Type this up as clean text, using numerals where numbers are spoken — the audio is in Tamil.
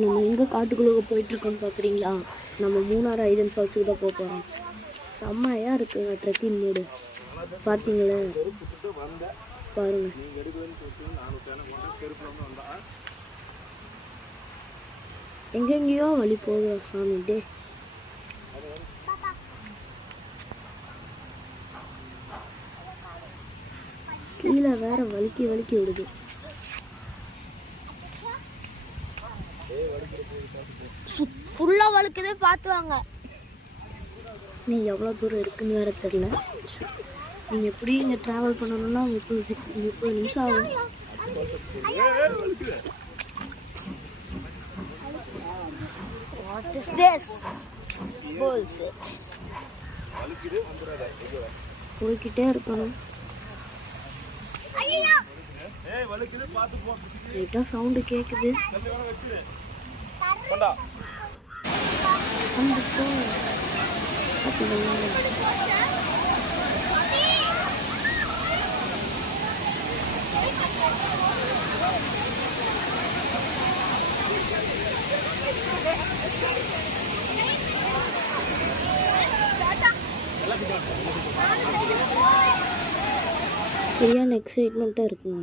நம்ம எங்கே காட்டுக்குள்ளே போயிட்டுருக்கோன்னு பார்க்குறீங்களா? நம்ம மூணாறு ஐலண்ட் ஃபால்ஸுக்கு தான் போக போகிறோம். செம்மையாக இருக்குங்க ட்ரெக்கிங் மூடு. பார்த்தீங்களே, பாருங்க. எங்கெங்கேயோ வழி போகிறோம் சாமிட்டே. கீழே வேற வலிக்கி விடுது. ஃபுல்லாக வழுக்குதே, பார்த்துவாங்க. நீ எவ்வளோ தூரம் இருக்குன்னு வேற தெரியல. நீங்கள் எப்படி இங்கே ட்ராவல் பண்ணணும்னா 30 நிமிஷம் ஆகும். What is this? Bullshit. போய்கிட்டே இருக்கணும். லைட்டாக சவுண்டு கேட்குது. சரியான எக்ஸைட்மெண்ட்டாக இருக்குங்க.